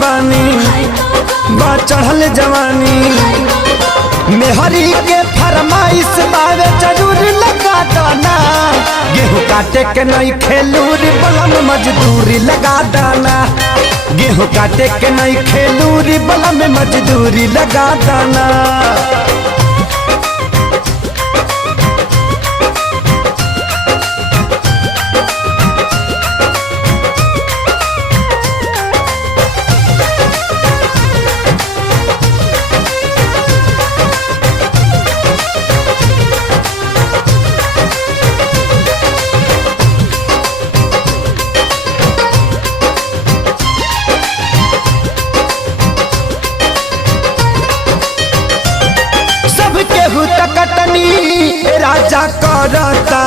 बानी बा चढ़ल जवानी मेहरी के फरमाइश बावे जरूर लगा दाना गेहूँ काटे के नहीं खेलूरी बलम मजदूरी लगा दाना गेहूँ काटे के नहीं खेलूरी बलम मजदूरी लगा दाना। केहू तकतनी राजा करता